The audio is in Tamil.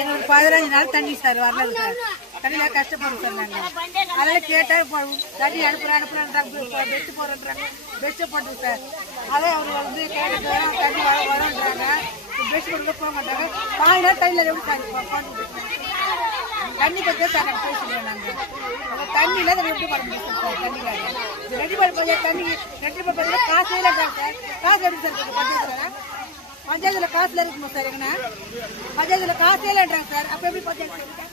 எங்களுக்கு 15 நாள் தண்ணி சார் வரல சார். தண்ணியில கஷ்டப்படுறோம் சார். நாங்கள் அதெல்லாம் கேட்டால் தண்ணி அனுப்புறான்றாங்க, பெஸ்ட் போடுறாங்க, பெஸ்ட்டை போட்டு சார். அதே அவங்க வந்து கேட்க தண்ணி வரன்றாங்க, பெஸ்ட் கொடுக்க போக மாட்டாங்க. 15 நாள் தண்ணியில் எப்படி சார் தண்ணி பற்றி சார் நாங்கள் பேசுகிறோம். நாங்கள் தண்ணியில் அதை எப்படி பண்ண முடியும் சார்? தண்ணியில் ரெடி பண்ண தண்ணி ரெடி பண்ண காசே இல்லை சார். காசு எப்படி சார் பஞ்சாயத்தில் காசுல இருக்குமா சார்? எங்கன்னா பஞ்சாயத்தில் காசே இல்லைன்றாங்க சார். அப்போ எப்படி பஞ்சாயத்து